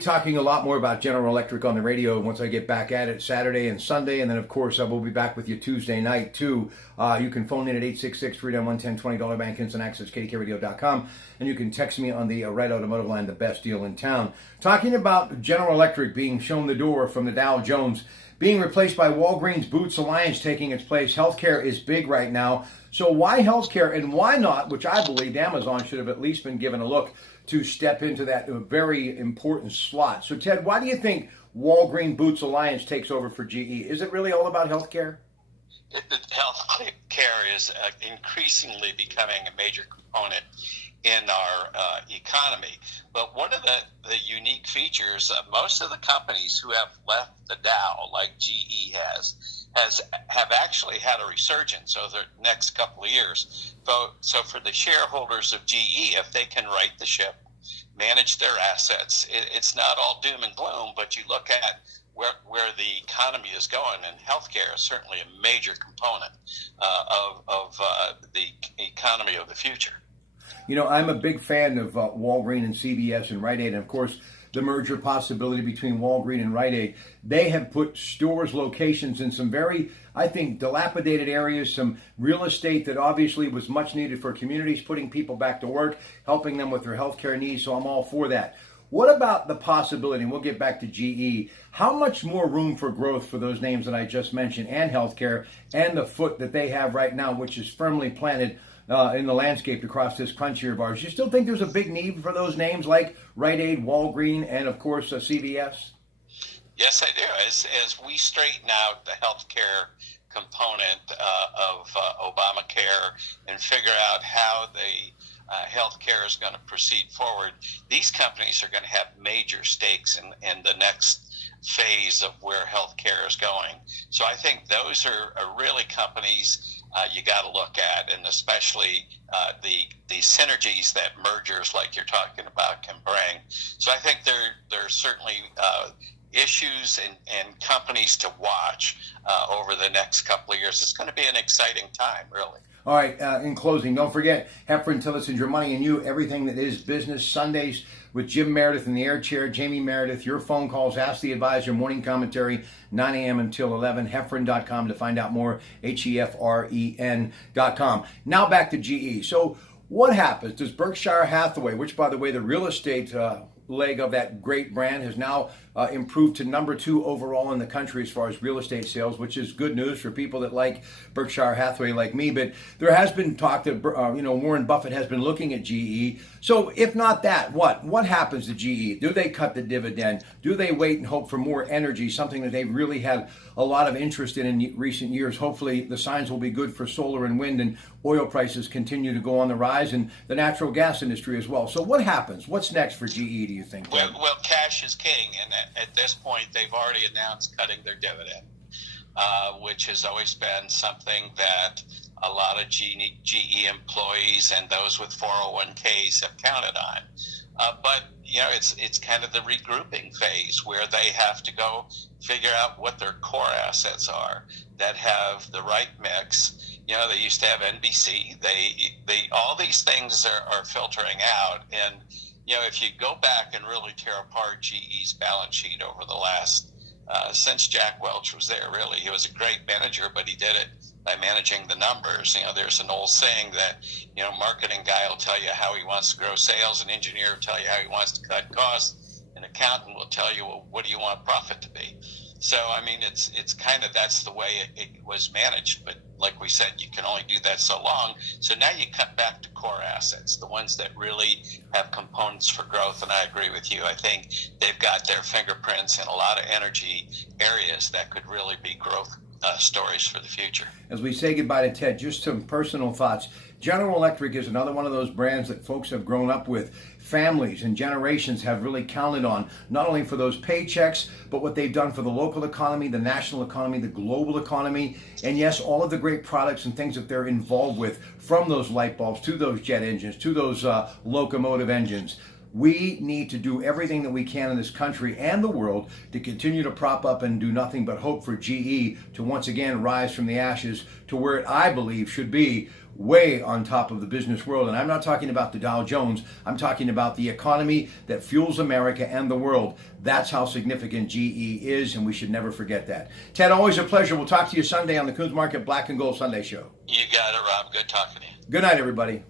Talking a lot more about General Electric on the radio once I get back at it Saturday and Sunday, and then of course I will be back with you Tuesday night too. You can phone in at 866-391-1020, Dollar Bank Instant Access, kdkradio.com, and you can text me on the Right Automotive line, the best deal in town. Talking about General Electric being shown the door from the Dow Jones, being replaced by Walgreens Boots Alliance taking its place. Healthcare is big right now. So why healthcare and why not, which I believe Amazon should have at least been given a look to step into that very important slot. So Ted, why do you think Walgreens Boots Alliance takes over for GE? Is it really all about healthcare? Healthcare is increasingly becoming a major component in our economy. But one of the unique features, most of the companies who have left the Dow, like GE have actually had a resurgence over the next couple of years. So for the shareholders of GE, if they can right the ship, manage their assets, it's not all doom and gloom, but you look at where the economy is going, and healthcare is certainly a major component of the economy of the future. You know, I'm a big fan of Walgreens and CVS and Rite Aid, and of course, the merger possibility between Walgreens and Rite Aid. They have put stores, locations in some very, I think, dilapidated areas, some real estate that obviously was much needed for communities, putting people back to work, helping them with their healthcare needs, so I'm all for that. What about the possibility, and we'll get back to GE, how much more room for growth for those names that I just mentioned and healthcare and the foot that they have right now, which is firmly planted in the landscape across this country of ours? You still think there's a big need for those names like Rite Aid, Walgreens, and of course CVS? Yes, I do. As we straighten out the healthcare component of Obamacare and figure out how the healthcare is going to proceed forward, these companies are going to have major stakes in the next phase of where healthcare is going. So I think those are really companies you got to look at, and especially the synergies that mergers like you're talking about can bring. So I think there's certainly issues and companies to watch over the next couple of years. It's going to be an exciting time, really. All right, in closing, don't forget, Heffron, Tillotson, Your Money and You, everything that is business, Sundays with Jim Meredith in the air chair, Jamie Meredith, your phone calls, Ask the Advisor, morning commentary, 9 a.m. until 11, Heffron.com to find out more, HEFREN.com. Now back to GE. So what happens? Does Berkshire Hathaway, which, by the way, the real estate leg of that great brand has now improved to number 2 overall in the country as far as real estate sales, which is good news for people that like Berkshire Hathaway like me. But there has been talk that Warren Buffett has been looking at GE. So if not that, what happens to GE? Do they cut the dividend? Do they wait and hope for more energy, something that they've really had a lot of interest in recent years? Hopefully the signs will be good for solar and wind, and oil prices continue to go on the rise, and the natural gas industry as well. So what happens? What's next for GE, do you think? Well, cash is king, and at this point they've already announced cutting their dividend, which has always been something that a lot of GE employees and those with 401ks have counted on. But it's kind of the regrouping phase where they have to go figure out what their core assets are that have the right mix. They used to have NBC. They all these things are filtering out, and if you go back and really tear apart GE's balance sheet over the last since Jack Welch was there, really, he was a great manager, but he did it by managing the numbers. There's an old saying that, marketing guy will tell you how he wants to grow sales, an engineer will tell you how he wants to cut costs, an accountant will tell you, well, what do you want profit to be? So, it's kind of, that's the way it was managed. But like we said, you can only do that so long. So now you cut back to core assets, the ones that really have components for growth. And I agree with you. I think they've got their fingerprints in a lot of energy areas that could really be growth stories for the future. As we say goodbye to Ted, just some personal thoughts. General Electric is another one of those brands that folks have grown up with. Families and generations have really counted on, not only for those paychecks, but what they've done for the local economy, the national economy, the global economy, and yes, all of the great products and things that they're involved with, from those light bulbs to those jet engines to those locomotive engines. We need to do everything that we can in this country and the world to continue to prop up and do nothing but hope for GE to once again rise from the ashes to where it, I believe, should be, way on top of the business world. And I'm not talking about the Dow Jones. I'm talking about the economy that fuels America and the world. That's how significant GE is, and we should never forget that. Ted, always a pleasure. We'll talk to you Sunday on the Coons Market Black and Gold Sunday Show. You got it, Rob. Good talking to you. Good night, everybody.